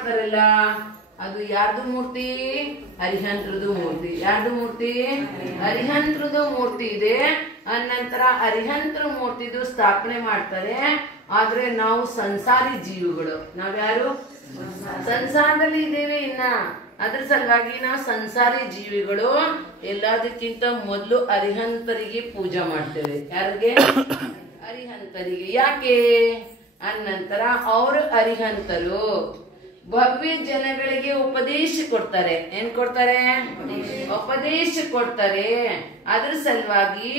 ಮಾಡ್ತಾರಲ್ಲ ಅದು ಯಾರ್ದು ಮೂರ್ತಿ? ಅರಿಹಂತ್ರದು ಮೂರ್ತಿ. ಯಾರ್ದು ಮೂರ್ತಿ? ಅರಿಹಂತ್ರದು ಮೂರ್ತಿ ಇದೆ. ಅನಂತರ ಅರಿಹಂತ್ರ ಮೂರ್ತಿದು ಸ್ಥಾಪನೆ ಮಾಡ್ತಾರೆ. ಆದ್ರೆ ನಾವು ಸಂಸಾರಿ ಜೀವಿಗಳು. ನಾವ್ಯಾರು? ಸಂಸಾರದಲ್ಲಿ ಇದ್ದೇವೆ ಇನ್ನ. ಅದ್ರ ಸಲುವಾಗಿ ನಾವು ಸಂಸಾರಿ ಜೀವಿಗಳು. ಎಲ್ಲದಕ್ಕಿಂತ ಮೊದಲು ಅರಿಹಂತರಿಗೆ ಪೂಜೆ ಮಾಡ್ತೇವೆ. ಯಾರಿಗೆ? ಅರಿಹಂತರಿಗೆ. ಯಾಕೆ? ಅನಂತರ ಅವರು ಅರಿಹಂತರು ಭವ್ಯ ಜನಗಳಿಗೆ ಉಪದೇಶ ಕೊಡ್ತಾರೆ. ಏನ್ ಕೊಡ್ತಾರೆ? ಉಪದೇಶ ಕೊಡ್ತಾರೆ. ಅದ್ರ ಸಲುವಾಗಿ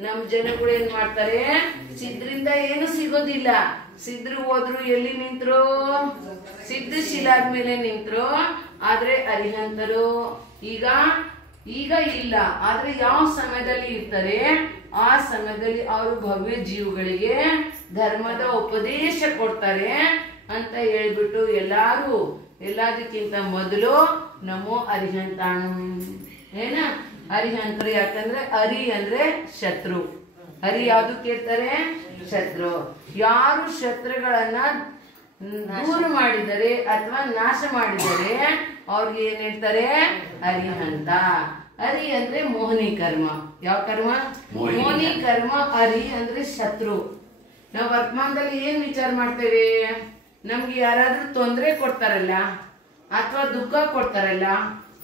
ನಮ್ ಜನಗಳು ಏನ್ ಮಾಡ್ತಾರೆ? ಸಿದ್ರಿಂದ ಏನು ಸಿಗೋದಿಲ್ಲ. ಸಿದ್ರು ಹೋದ್ರು ಎಲ್ಲಿ ನಿಂತ್ರು? ಸಿದ್ಧ ಶಿಲಾದ ಮೇಲೆ ನಿಂತ್ರು. ಆದ್ರೆ ಅರಿಹಂತರು ಈಗ ಇಲ್ಲ. ಆದ್ರೆ ಯಾವ ಸಮಯದಲ್ಲಿ ಇರ್ತಾರೆ? ಆ ಸಮಯದಲ್ಲಿ ಅವರು ಭವ್ಯ ಜೀವಗಳಿಗೆ ಧರ್ಮದ ಉಪದೇಶ ಕೊಡ್ತಾರೆ ಅಂತ ಹೇಳ್ಬಿಟ್ಟು ಎಲ್ಲದಕ್ಕಿಂತ ಮೊದಲು ನಮೋ ಅರಿಹಂತಾಣು. ಏನ? ಅರಿಹಂತರು. ಯಾಕಂದ್ರೆ ಅರಿ ಅಂದ್ರೆ ಶತ್ರು. ಹರಿ ಯಾವ್ದಕ್ಕೆ ಇರ್ತಾರೆ? ಶತ್ರು. ಯಾರು ಶತ್ರುಗಳನ್ನ ದೂರ ಮಾಡಿದರೆ ಅಥವಾ ನಾಶ ಮಾಡಿದರೆ ಅವ್ರಿಗೆ ಏನ್ ಹೇಳ್ತಾರೆ? ಅರಿಹಂತ. ಹರಿ ಅಂದ್ರೆ ಮೋಹಿನಿ ಕರ್ಮ. ಯಾವ ಕರ್ಮ? ಮೋಹಿನಿ ಕರ್ಮ. ಹರಿ ಅಂದ್ರೆ ಶತ್ರು. ನಾವು ವರ್ತಮಾನದಲ್ಲಿ ಏನ್ ವಿಚಾರ ಮಾಡ್ತೇವೆ? ನಮ್ಗೆ ಯಾರಾದ್ರೂ ತೊಂದರೆ ಕೊಡ್ತಾರಲ್ಲ ಅಥವಾ ದುಃಖ ಕೊಡ್ತಾರಲ್ಲ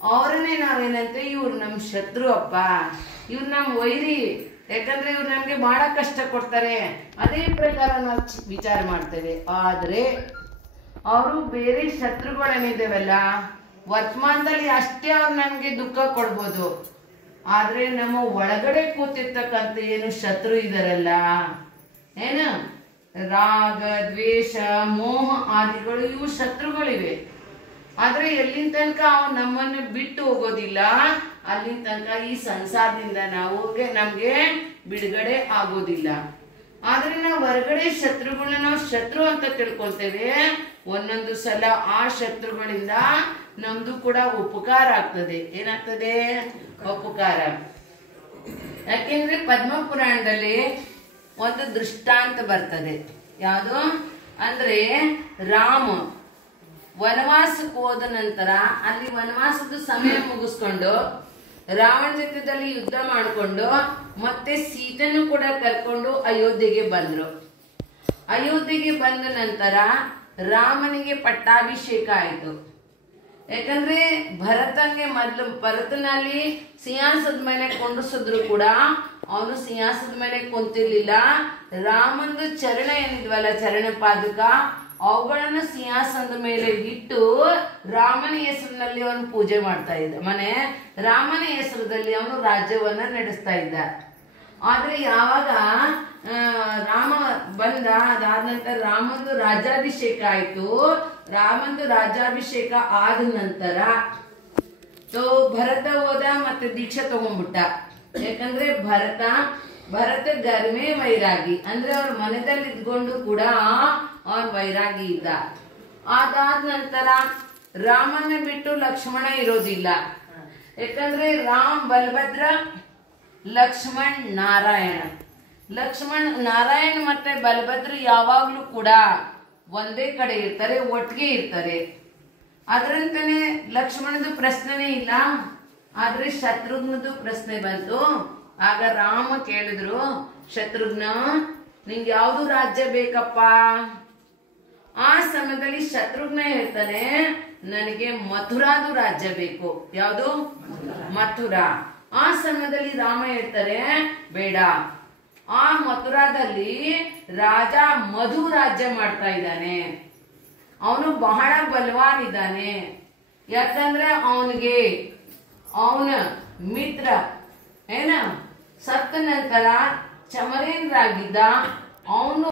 ಅವ್ರನ್ನೇ ನಾವೇನಂತೆ? ಇವ್ರು ನಮ್ ಶತ್ರು ಅಪ್ಪ, ಇವ್ರು ನಮ್ ವೈರಿ, ಯಾಕಂದ್ರೆ ಇವ್ರು ನಮ್ಗೆ ಬಹಳ ಕಷ್ಟ ಕೊಡ್ತಾರೆ. ಅದೇ ಪ್ರಕಾರ ನಾವು ವಿಚಾರ ಮಾಡ್ತೇವೆ. ಆದ್ರೆ ಅವರು ಬೇರೆ ಶತ್ರುಗಳೇನಿದ್ದೇವಲ್ಲ ವರ್ತಮಾನದಲ್ಲಿ ಅಷ್ಟೇ ಅವ್ರು ನಮ್ಗೆ ದುಃಖ ಕೊಡ್ಬೋದು. ಆದ್ರೆ ನಮ್ಮ ಒಳಗಡೆ ಕೂತಿರ್ತಕ್ಕಂಥ ಏನು ಶತ್ರು ಇದಾರಲ್ಲ, ಏನು ರಾಗ ದ್ವೇಷ ಮೋಹ ಆದಿಗಳು, ಇವು ಶತ್ರುಗಳಿವೆ. ಆದ್ರೆ ಎಲ್ಲಿನ ತನಕ ಅವು ನಮ್ಮನ್ನು ಬಿಟ್ಟು ಹೋಗೋದಿಲ್ಲ, ಅಲ್ಲಿನ ತನಕ ಈ ಸಂಸಾರದಿಂದ ನಮ್ಗೆ ಬಿಡುಗಡೆ ಆಗೋದಿಲ್ಲ. ಆದ್ರೆ ನಾವು ಹೊರಗಡೆ ಶತ್ರುಗಳನ್ನ ನಾವು ಶತ್ರು ಅಂತ ತಿಳ್ಕೊಳ್ತೇವೆ. ಒಂದೊಂದು ಸಲ ಆ ಶತ್ರುಗಳಿಂದ ನಮ್ದು ಕೂಡ ಉಪಕಾರ ಆಗ್ತದೆ. ಏನಾಗ್ತದೆ? ಉಪಕಾರ. ಯಾಕೆಂದ್ರೆ ಪದ್ಮ ಪುರಾಣದಲ್ಲಿ ಒಂದು ದೃಷ್ಟಾಂತ ಬರ್ತದೆ. ಯಾವುದು ಅಂದ್ರೆ, ರಾಮ ವನವಾಸಕ್ಕೆ ಹೋದ ನಂತರ ಅಲ್ಲಿ ವನವಾಸದ ಸಮಯ ಮುಗಿಸ್ಕೊಂಡು ರಾವಣ ಜೊತೆದಲ್ಲಿ ಯುದ್ಧ ಮಾಡಿಕೊಂಡು ಮತ್ತೆ ಸೀತೆನೂ ಕೂಡ ಕರ್ಕೊಂಡು ಅಯೋಧ್ಯೆಗೆ ಬಂದ್ರು. ಅಯೋಧ್ಯೆಗೆ ಬಂದ ನಂತರ ರಾಮನಿಗೆ ಪಟ್ಟಾಭಿಷೇಕ ಆಯ್ತು. ಯಾಕಂದ್ರೆ ಭರತನಲ್ಲಿ ಸಿಂಹಾಸದ ಮೇಲೆ ಕೊಂಡಿಸಿದ್ರು ಕೂಡ ಅವನು ಸಿಂಹಾಸದ ಮೇಲೆ ಕುಂತಿರ್ಲಿಲ್ಲ. ರಾಮಂದು ಚರಣ ಏನಿದ್ವಲ್ಲ, ಚರಣ ಪಾದುಕ, ಅವುಗಳನ್ನು ಸಿಂಹಾಸನದ ಮೇಲೆ ಇಟ್ಟು ರಾಮನ ಹೆಸರಿನಲ್ಲಿ ಅವನು ಪೂಜೆ ಮಾಡ್ತಾ ಇದ್ದ. ರಾಮನ ಹೆಸರಲ್ಲಿ ಅವನು ರಾಜ್ಯವನ್ನ ನಡೆಸ್ತಾ ಇದ್ದ. ಆದ್ರೆ ಯಾವಾಗ ರಾಮ ಬಂದ, ಅದಾದ ನಂತರ ರಾಮಂದು ರಾಜ್ಯಾಭಿಷೇಕ ಆಯ್ತು. ರಾಮಂದು ರಾಜ್ಯಾಭಿಷೇಕ ಆದ ನಂತರ ಭರತ ಹೋದ ಮತ್ತೆ ದೀಕ್ಷೆ ತಗೊಂಡ್ಬಿಟ್ಟ. ಯಾಕಂದ್ರೆ ಭರತ ಗರ್ಮೇ ವೈರಾಗಿ, ಅಂದ್ರೆ ಅವ್ರ ಮನೆಯಲ್ಲಿ ಇದ್ಕೊಂಡು ಕೂಡ ಅವ್ರ ವೈರಾಗಿ ಇದ್ದ. ಅದಾದ ನಂತರ ರಾಮನ ಬಿಟ್ಟು ಲಕ್ಷ್ಮಣ ಇರೋದಿಲ್ಲ. ಯಾಕಂದ್ರೆ ರಾಮ್ ಬಲಭದ್ರ, ಲಕ್ಷ್ಮಣ್ ನಾರಾಯಣ. ನಾರಾಯಣ ಮತ್ತೆ ಬಲಭದ್ರ ಯಾವಾಗ್ಲೂ ಕೂಡ ಒಂದೇ ಕಡೆ ಇರ್ತಾರೆ, ಒಟ್ಟಿಗೆ ಇರ್ತಾರೆ. ಅದರಂತಾನೆ ಲಕ್ಷ್ಮಣದು ಪ್ರಶ್ನೆನೇ ಇಲ್ಲ. ಆದ್ರೆ ಶತ್ರುಘ್ನದು ಪ್ರಶ್ನೆ ಬಂತು. ಆಗ ರಾಮ ಕೇಳಿದ್ರು, ಶತ್ರುಘ್ನ ನಿಂಗೆ ಯಾವ್ದು ರಾಜ್ಯ ಬೇಕಪ್ಪ? ಆ ಸಮಯದಲ್ಲಿ ಶತ್ರುಘ್ನ ಹೇಳ್ತಾನೆ, ನನಗೆ ಮಥುರಾದು ರಾಜ್ಯ ಬೇಕು. ಯಾವುದು? ಮಥುರಾ. ಆ ಸಮಯದಲ್ಲಿ ರಾಮ ಹೇಳ್ತಾರೆ, ಬೇಡ, ಆ ಮಥುರಾದಲ್ಲಿ ರಾಜ ಮಧು ರಾಜ್ಯ ಮಾಡ್ತಾ ಇದ್ದಾನೆ. ಅವನು ಬಹಳ ಬಲವಾನ್ ಇದ್ದಾನೆ. ಯಾಕಂದ್ರೆ ಅವನ ಮಿತ್ರ ಸತ್ತ ನಂತರ ಚಮರೇಂದ್ರ ಆಗಿದ್ದ. ಅವನು